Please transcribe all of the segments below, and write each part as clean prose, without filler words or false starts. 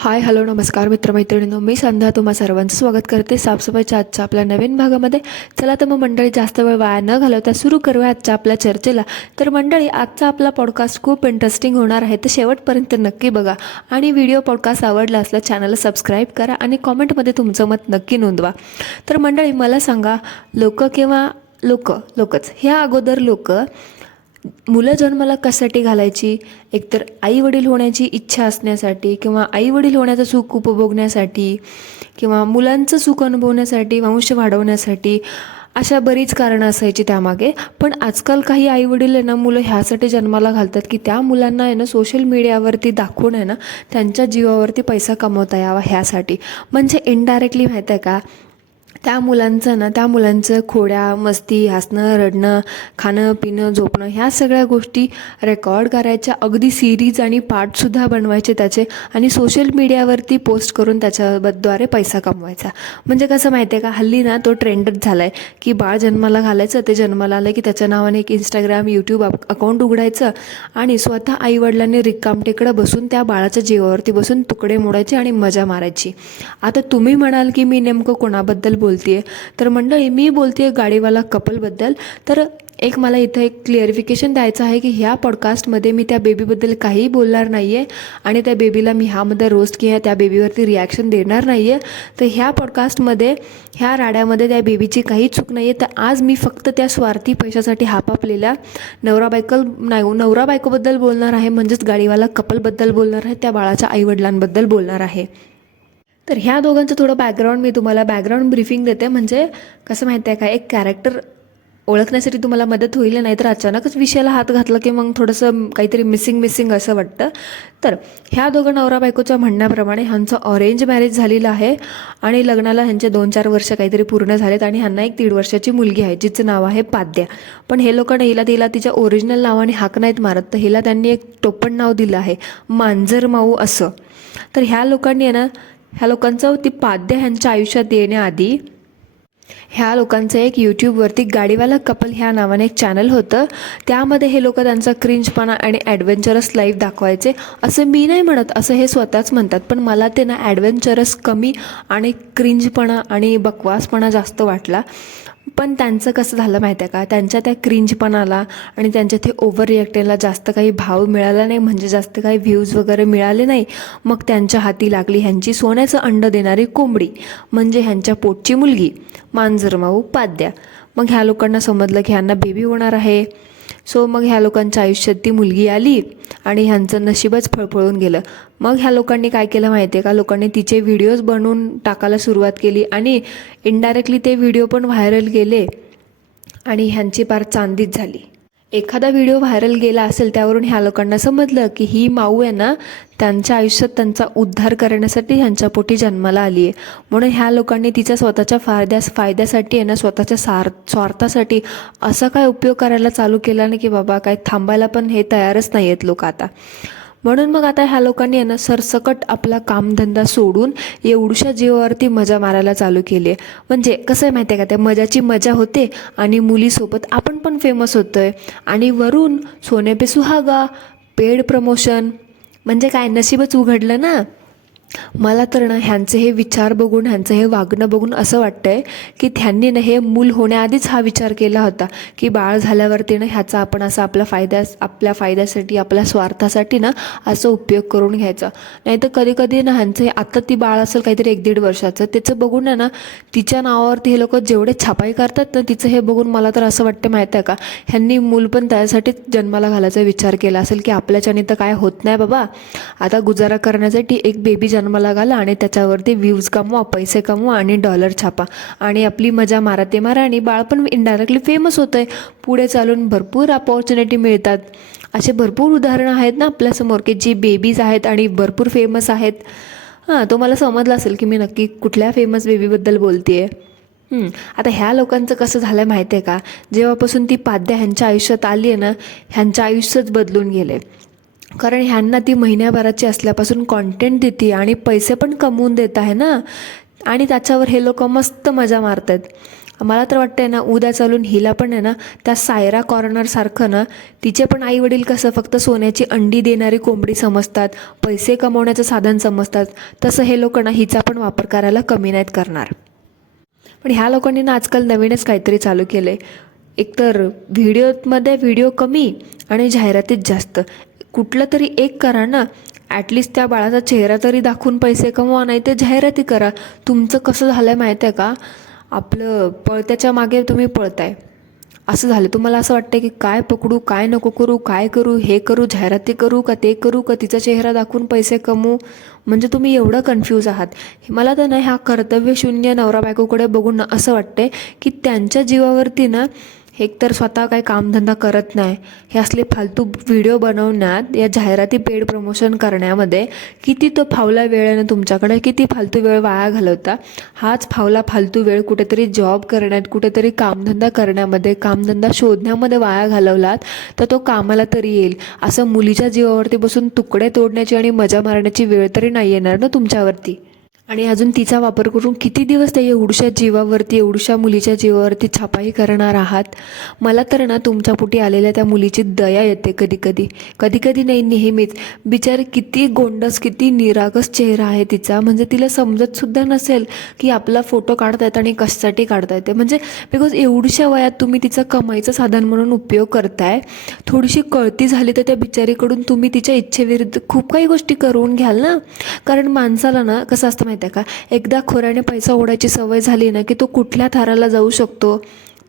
Hi hello नमस्कार मित्रमैत्रिणींनो, मी संध्या तुम्हा सर्वांचं स्वागत करते साफसफाईच्या आजच्या आपल्या नवीन भागामध्ये. चला तर मग मंडळी, जास्त वेळ वाया न घालवता सुरू करूया आजच्या आपल्या चर्चेला. तर मंडळी, आजचा आपला पॉडकास्ट खूप इंटरेस्टिंग होणार आहे, तर शेवटपर्यंत नक्की बघा. आणि व्हिडिओ पॉडकास्ट आवडला असला चॅनलला सबस्क्राईब करा आणि कॉमेंटमध्ये तुमचं मत नक्की नोंदवा. तर मंडळी, मला सांगा, लोकच ह्या अगोदर मुलं जन्माला कशासाठी घालायची? एकतर आई वडील होण्याची इच्छा असण्यासाठी, किंवा आई वडील होण्याचं सुख उपभोगण्यासाठी, किंवा मुलांचं सुख अनुभवण्यासाठी, वंश वाढवण्यासाठी. अशा बरीच कारणं असायची त्यामागे. पण आजकाल काही आई वडील आहे ना, मुलं ह्यासाठी जन्माला घालतात की त्या मुलांना आहे ना सोशल मीडियावरती दाखवून आहे ना त्यांच्या जीवावरती पैसा कमवता यावा ह्यासाठी. म्हणजे इनडायरेक्टली माहीत आहे का, त्या मुलांचं खोड्या, मस्ती, हसणं, रडणं, खाणं पिणं, झोपणं ह्या सगळ्या गोष्टी रेकॉर्ड करायच्या, अगदी सिरीज आणि पार्टसुद्धा बनवायचे त्याचे, आणि सोशल मीडियावरती पोस्ट करून त्याच्याद्वारे पैसा कमवायचा. म्हणजे कसं माहिती आहे का, हल्ली ना तो ट्रेंडच झाला आहे की बाळ जन्माला घालायचं, ते जन्माला आलं की त्याच्या नावाने एक इंस्टाग्राम, यूट्यूब अकाउंट उघडायचं आणि स्वतः आईवडिलांनी रिकामटेकडं बसून त्या बाळाच्या जीवावरती बसून तुकडे मोडायचे आणि मजा मारायची. आता तुम्ही म्हणाल की मी नेमकं कोणाबद्दल बोलतेय? तर मंडळी, मी बोलतेय गाडीवाला कपलबद्दल. तर मला इथं एक क्लिअरिफिकेशन द्यायचं आहे की ह्या पॉडकास्टमध्ये मी त्या बेबीबद्दल काहीही बोलणार नाही आहे आणि त्या बेबीला मी ह्यामध्ये रोस्ट किंवा त्या बेबीवरती रिॲक्शन देणार नाही आहे. तर ह्या पॉडकास्टमध्ये, ह्या राड्यामध्ये त्या बेबीची काही चूक नाही आहे. तर आज मी फक्त त्या स्वार्थी पैशासाठी हापापलेल्या नवरा बायकोबद्दल बोलणार आहे, म्हणजेच गाडीवाला कपलबद्दल बोलणार आहे, त्या बाळाच्या आईवडिलांबद्दल बोलणार आहे. तर ह्या दोघांचं थोडं मी तुम्हाला बॅकग्राऊंड ब्रीफिंग देते. म्हणजे कसं माहिती आहे का, एक कॅरेक्टर ओळखण्यासाठी तुम्हाला मदत होईल. नाही तर अचानकच विषयाला हात घातला की मग थोडंसं काहीतरी मिसिंग असं वाटतं. तर ह्या दोघं नवरा बायकोच्या म्हणण्याप्रमाणे ह्यांचं ऑरेंज मॅरेज झालेलं आहे आणि लग्नाला ह्यांचे 2-4 वर्ष काहीतरी पूर्ण झालेत आणि ह्यांना एक 1.5 वर्षाची मुलगी आहे जिचं नाव आहे पाद्या. पण हे लोकांना हिला तिच्या ओरिजिनल नावाने हाक नाहीत मारत, तर हिला त्यांनी एक टोपण नाव दिलं आहे, मांजर माऊ असं. तर ह्या लोकांचं ती पाद्या ह्यांच्या आयुष्यात येण्याआधी ह्या लोकांचं एक यूट्यूबवरती गाडीवाला कपल ह्या नावाने एक चॅनल होतं. त्यामध्ये हे लोक त्यांचा क्रिंजपणा आणि ॲडव्हेंचरस लाईफ दाखवायचे. असं मी नाही म्हणत, असं हे स्वतःच म्हणतात, पण मला ते ना ॲडव्हेंचरस कमी आणि क्रिंजपणा आणि बकवासपणा जास्त वाटला. पण त्यांचं कसं झालं माहिती आहे का, त्यांच्या त्या क्रिंजपणाला आणि त्यांच्या ते ओव्हर रिॲक्टिंगला जास्त काही भाव मिळाला नाही, म्हणजे जास्त काही व्ह्यूज वगैरे मिळाले नाही. मग त्यांच्या हाती लागली ह्यांची सोन्याचं अंड देणारी कोंबडी, म्हणजे ह्यांच्या पोटची मुलगी मांजरमाऊ पाद्या. मग ह्या लोकांना समजलं की ह्यांना बेबी होणार आहे. सो मग ह्या लोकांच्या आयुष्यात ती मुलगी आली आणि ह्यांचं नशीबच फळफळून गेलं. मग ह्या लोकांनी काय केलं माहिती आहे का, लोकांनी तिचे व्हिडिओज बनवून टाकायला सुरुवात केली आणि इनडायरेक्टली ते व्हिडिओ पण व्हायरल गेले आणि ह्यांची पार चांदीच झाली. एखादा व्हिडिओ व्हायरल गेला असेल त्यावरून ह्या लोकांना समजलं की ही माऊ आहे ना, त्यांच्या आयुष्यात त्यांचा उद्धार करण्यासाठी ह्यांच्या पोटी जन्माला आली आहे. म्हणून ह्या लोकांनी तिच्या स्वतःच्या फायद्यासाठी आहे ना, स्वतःच्या स्वार्थासाठी असा काय उपयोग करायला चालू केला ना की बाबा काय थांबायला पण हे तयारच नाही आहेत लोक आता. म्हणून मग आता ह्या लोकांनी आहे ना सरसकट आपला कामधंदा सोडून एवढ्याशा जीवावरती मजा मारायला चालू केली आहे. म्हणजे कसं आहे माहिती आहे का, त्या मजाची मजा होते आणि मुलीसोबत आपण पण फेमस होतो आहे आणि वरून सोने पे सुहागा, पेड प्रमोशन. म्हणजे काय नशीबच उघडलं ना. मला तर ना ह्यांचे हे विचार बघून, ह्यांचं हे वागणं बघून असं वाटतंय की त्यांनी ना हे मूल होण्याआधीच हा विचार केला होता की बाळ झाल्यावरती ना ह्याचा आपण असं आपल्या फायद्यासाठी, आपल्या स्वार्थासाठी ना असं उपयोग करून घ्यायचा. नाही तर कधी ना ह्यांचं हे आता ती बाळ असेल काहीतरी 1-1.5 वर्षाचं, त्याचं बघून ना तिच्या नावावरती हे लोक जेवढे छापाई करतात ना, तिचं हे बघून मला तर असं वाटतं माहिती आहे का, ह्यांनी मूल पण त्यासाठीच जन्माला घालायचा विचार केला असेल की आपल्याच्याने तर काय होत नाही बाबा, आता गुजारा करण्यासाठी एक बेबी जन्माला घाला आणि त्याच्यावरती व्ह्यूज कमवा, पैसे कमवा आणि डॉलर छापा आणि आपली मजा मारा आणि बाळ पण इनडायरेक्टली फेमस होतं आहे. पुढे चालून भरपूर अपॉर्च्युनिटी मिळतात. असे भरपूर उदाहरणं आहेत ना आपल्यासमोर की जी बेबीज आहेत आणि भरपूर फेमस आहेत. तुम्हाला समजलं असेल की मी नक्की कुठल्या फेमस बेबीबद्दल बोलते आहे. आता ह्या लोकांचं कसं झालं आहे माहिती आहे का, जेव्हापासून ती पाद्या ह्यांच्या आयुष्यात आली आहे ना, ह्यांचं आयुष्यच बदलून गेलं आहे. कारण ह्यांना ती महिन्याभराची असल्यापासून कॉन्टेंट देते आणि पैसे पण कमवून देत आहे ना, आणि त्याच्यावर हे लोक मस्त मजा मारतात. मला तर वाटतं आहे ना, उद्या चालून हिला पण आहे ना त्या सायरा कॉर्नरसारखं ना, तिचे पण आईवडील कसं फक्त सोन्याची अंडी देणारी कोंबडी समजतात, पैसे कमवण्याचं साधन समजतात, तसं हे लोक ना हिचा पण वापर करायला कमी नाहीत करणार. पण ह्या लोकांनी ना आजकाल नवीनच काहीतरी चालू केलं आहे. एकतर व्हिडिओमध्ये व्हिडिओ कमी आणि जाहिरातीत जास्त. कुठलं तरी एक करा ना, ॲटलिस्ट त्या बाळाचा चेहरा तरी दाखवून पैसे कमवा, नाही ते जाहिराती करा. तुमचं कसं झालं आहे माहीत आहे का, आपलं पळत्याच्या मागे तुम्ही पळताय असं झालं. तुम्हाला असं वाटतं की काय पकडू, काय नको करू, काय करू, हे करू, जाहिराती करू का ते करू का तिचा चेहरा दाखवून पैसे कमवू. म्हणजे तुम्ही एवढं कन्फ्यूज आहात. मला तर ना ह्या कर्तव्यशून्य नवरा बायकोकडे बघून ना असं वाटते की त्यांच्या जीवावरती ना एकतर स्वतः काही कामधंदा करत नाही, हे असले फालतू व्हिडिओ बनवण्यात, या जाहिराती पेड प्रमोशन करण्यामध्ये किती तो फावला वेळ आहे ना तुमच्याकडे, किती फालतू वेळ वाया घालवता. हाच फालतू वेळ कुठेतरी जॉब करण्यात, कुठेतरी कामधंदा करण्यामध्ये, कामधंदा शोधण्यामध्ये वाया घालवलात तर तो कामाला तरी येईल. असं मुलीच्या जीवावरती बसून तुकडे तोडण्याची आणि मजा मारण्याची वेळ तरी नाही येणार ना तुमच्यावरती. आणि अजून तिचा वापर करून किती दिवस त्या एवढ्या जीवावरती, एवढ्या मुलीच्या जीवावरती छापाई करणार आहात. मला तर ना तुमच्या पोटी आलेल्या त्या मुलीची दया येते कधी नाही, नेहमीच. बिचारी किती गोंडस, किती निरागस चेहरा आहे तिचा. म्हणजे तिला समजतसुद्धा नसेल की आपला फोटो काढतायत आणि कशासाठी काढतायत. म्हणजे बिकॉज एवढ्या वयात तुम्ही तिचं कमाईचं साधन म्हणून उपयोग करताय. थोडीशी कळती झाली तर त्या बिचारीकडून तुम्ही तिच्या इच्छेविरुद्ध खूप काही गोष्टी करून घ्याल ना. कारण माणसाला ना कसं असतं माहिती आहे का, एकदा खोऱ्याने पैसा ओढायची सवय झाली ना की तो कुठल्या थराला जाऊ शकतो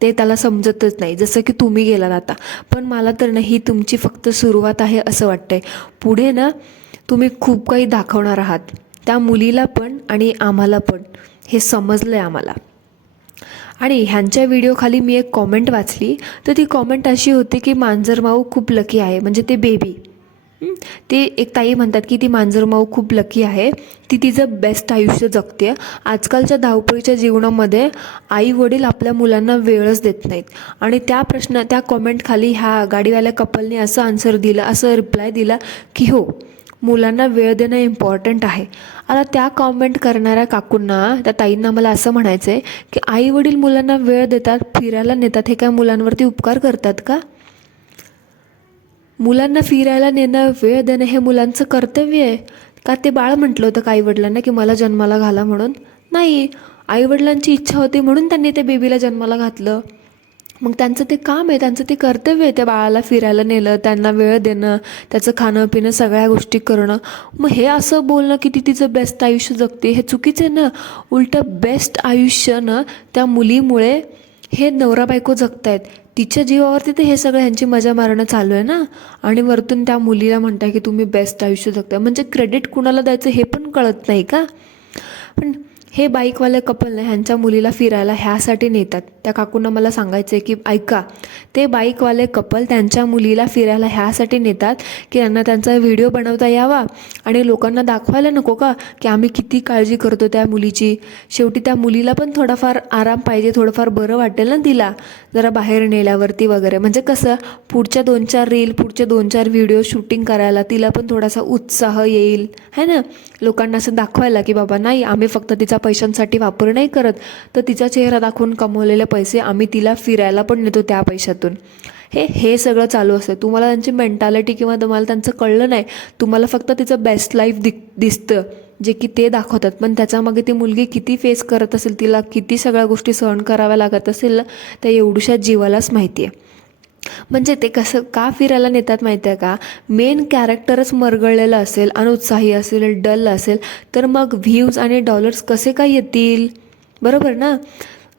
ते त्याला समजतच नाही, जसं की तुम्ही गेलात आता. पण मला तर ना ही तुमची फक्त सुरुवात आहे असं वाटतंय. पुढे ना तुम्ही खूप काही दाखवणार आहात, त्या मुलीला पण आणि आम्हाला पण. हे समजलं आहे आम्हाला. आणि ह्यांच्या व्हिडिओखाली मी एक कॉमेंट वाचली, तर ती कॉमेंट अशी होती की मांजरमाऊ खूप लकी आहे. म्हणजे ते बेबी, ते एक ताई म्हणतात की ती मांजरमाऊ खूप लकी आहे, ती तिचं बेस्ट आयुष्य जगते. आजकालच्या धावपळीच्या जीवनामध्ये आई वडील आपल्या मुलांना वेळच देत नाहीत. आणि त्या कॉमेंटखाली ह्या गाडीवाल्या कपलने असं आन्सर दिलं, असं रिप्लाय दिला की हो, मुलांना वेळ देणं इम्पॉर्टंट आहे. आता त्या कॉमेंट करणाऱ्या काकूंना, त्या ताईंना मला असं म्हणायचं आहे की आई वडील मुलांना वेळ देतात, फिरायला नेतात, हे काय मुलांवरती उपकार करतात का? मुलांना फिरायला नेणं, वेळ देणं हे मुलांचं कर्तव्य आहे का? ते बाळ म्हटलं होतं का आईवडिलांना की मला जन्माला घाला म्हणून? नाही, आईवडिलांची इच्छा होती म्हणून त्यांनी ते बेबीला जन्माला घातलं. मग त्यांचं ते काम आहे, त्यांचं ते कर्तव्य आहे त्या बाळाला फिरायला नेलं, त्यांना वेळ देणं, त्याचं खाणं पिणं सगळ्या गोष्टी करणं. मग हे असं बोलणं की ती तिचं बेस्ट आयुष्य जगते, हे चुकीचं आहे ना. उलटं बेस्ट आयुष्य ना त्या मुलीमुळे हे नवरा बायको जगतायत. तिच्या जीवावरती तर हे सगळं ह्यांची मजा मारणं चालू आहे ना. आणि वरतून त्या मुलीला म्हणताय की तुम्ही बेस्ट आयुष्य जगताय. म्हणजे क्रेडिट कुणाला द्यायचं हे पण कळत नाही का? पण हे बाईकवाले कपल ना ह्यांच्या मुलीला फिरायला ह्यासाठी नेतात. त्या काकूंना मला सांगायचं आहे की ऐका, ते बाईकवाले कपल त्यांच्या मुलीला फिरायला ह्यासाठी नेतात की त्यांना त्यांचा व्हिडिओ बनवता यावा आणि लोकांना दाखवायला नको का की आम्ही किती काळजी करतो त्या मुलीची. शेवटी त्या मुलीला पण थोडाफार आराम पाहिजे, थोडंफार बरं वाटेल ना तिला जरा बाहेर नेल्यावरती वगैरे. म्हणजे कसं पुढच्या 2-4 रील, पुढचे 2-4 व्हिडिओ शूटिंग करायला तिला पण थोडासा उत्साह येईल, है ना. लोकांना असं दाखवायला की बाबा नाही, आम्ही फक्त तिचा पैशांसाठी वापर नाही करत, तर तिचा चेहरा दाखवून कमवलेले पैसे आम्ही तिला फिरायला पण नेतो त्या पैशातून. हे सगळं चालू असतं. तुम्हाला त्यांची मेंटॅलिटी किंवा तुम्हाला त्यांचं कळलं नाही. तुम्हाला फक्त तिचं बेस्ट लाईफ दिसतं जे की ते दाखवतात. पण त्याच्यामागे ती मुलगी किती फेस करत असेल, तिला किती सगळ्या गोष्टी सहन कराव्या लागत असेल ना, त्या एवढ्याशा जीवालाच माहिती आहे. म्हणजे ते कसं का फिरायला नेतात माहिती आहे का? मेन कॅरेक्टरच मरगळलेलं असेल, अनुत्साही असेल, डल असेल, तर मग व्ह्यूज आणि डॉलर्स कसे काय येतील? बरोबर ना.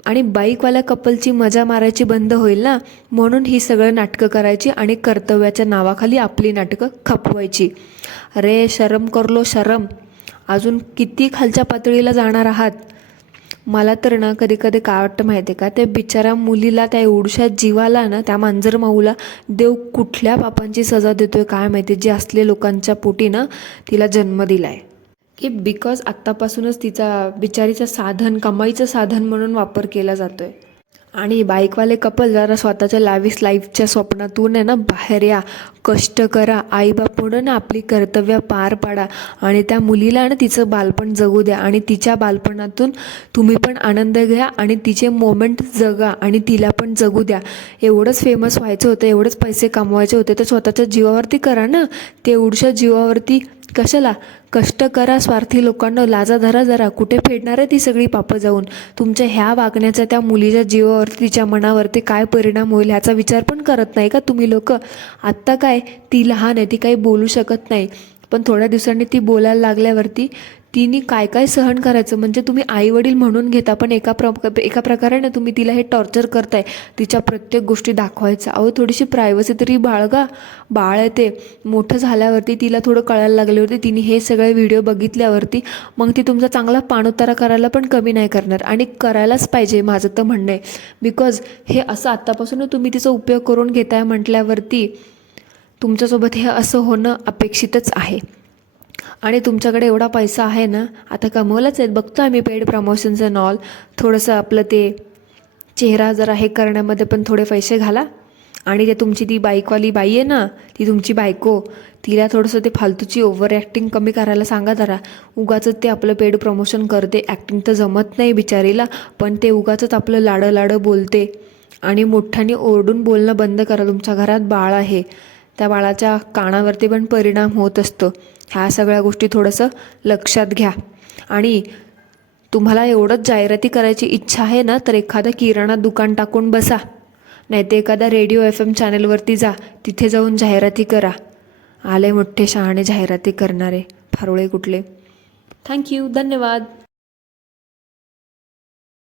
आणि बाईकवाल्या कपलची मजा मारायची बंद होईल ना, म्हणून ही सगळं नाटकं करायची आणि कर्तव्याच्या नावाखाली आपली नाटकं खपवायची. अरे शरम करलो शरम. अजून किती खालच्या पातळीला जाणार आहात? मला तर ना कधी कधी काय वाटतं माहिती आहे का, त्या बिचाऱ्या मुलीला, त्या एवढ्या जीवाला ना, त्या मांजर माऊला देव कुठल्या पापांची सजा देतोय काय माहिती, जे असले लोकांच्या पोटी ना तिला जन्म दिला आहे की बिकॉज आत्तापासूनच तिचा बिचारीचं साधन, कमाईचं साधन म्हणून वापर केला जातो आहे. आणि बाईकवाले कपल जरा स्वतःच्या लाविश लाईफच्या स्वप्नातून आहे ना बाहेर या, कष्ट करा, आईबापानं ना आपली कर्तव्य पार पाडा आणि त्या मुलीला ना तिचं बालपण जगू द्या आणि तिच्या बालपणातून तुम्ही पण आनंद घ्या आणि तिचे मोमेंट जगा आणि तिला पण जगू द्या. एवढंच फेमस व्हायचं होतं, एवढंच पैसे कमवायचे होते तर स्वतःच्या जीवावरती करा ना. तेवढ्याशा जीवावरती कशाला? कष्ट करा. स्वार्थी लोकांना लाजा धरा जरा. कुठे फेडणार आहे ती सगळी पापं जाऊन? तुमच्या ह्या वागण्याचा त्या मुलीच्या जीवावरती, तिच्या मनावरती काय परिणाम होईल ह्याचा विचार पण करत नाही का तुम्ही लोक? आत्ता काय, ती लहान आहे, ती काही बोलू शकत नाही, पण थोड्या दिवसांनी ती बोलायला लागल्यावरती तिने काय काय सहन करायचं. म्हणजे तुम्ही आईवडील म्हणून घेता, पण एका प्रकारे तुम्ही तिला हे टॉर्चर करताय, तिच्या प्रत्येक गोष्टी दाखवायचं. अहो थोडीशी प्रायव्हसी तरी बाळगा. बाळ आहे ते. मोठं झाल्यावरती तिला थोडं कळायला लागल्यावरती तिने हे सगळे व्हिडिओ बघितल्यावरती मग ती तुमचा चांगला पाणउतारा करायला पण कमी नाही करणार आणि करायलाच पाहिजे माझं तर म्हणणं आहे. बिकॉज हे असं आत्तापासून तुम्ही तिचा उपयोग करून घेताय म्हटल्यावरती तुमच्यासोबत हे असं होणं अपेक्षितच आहे. आणि तुमच्याकडे एवढा पैसा आहे ना, आता कमवलंच आहेत, बघतो आम्ही पेड प्रमोशन्स अँड ऑल. थोडंसं आपलं ते चेहरा जरा हे करण्यामध्ये पण थोडे पैसे घाला. आणि ते तुमची ती बाईकवाली बाई आहे ना, ती तुमची बायको, तिला थोडंसं ते फालतूची ओव्हर ॲक्टिंग कमी करायला सांगा जरा. उगाचच ते आपलं पेड प्रमोशन करते, ॲक्टिंग तर जमत नाही बिचारीला, पण ते उगाचच आपलं लाडं बोलते. आणि मोठ्याने ओरडून बोलणं बंद करा. तुमच्या घरात बाळ आहे, त्या बाळाच्या कानावरती पण परिणाम होत असतो. ह्या सगळ्या गोष्टी थोडंसं लक्षात घ्या. आणि तुम्हाला एवढंच जाहिराती करायची इच्छा आहे ना, तर एखादं किराणा दुकान टाकून बसा, नाही तर एखादा रेडिओ FM चॅनलवरती जा, तिथे जाऊन जाहिराती करा. आले मोठे शहाणे जाहिराती करणारे फारोळे कुठले. थँक्यू, धन्यवाद.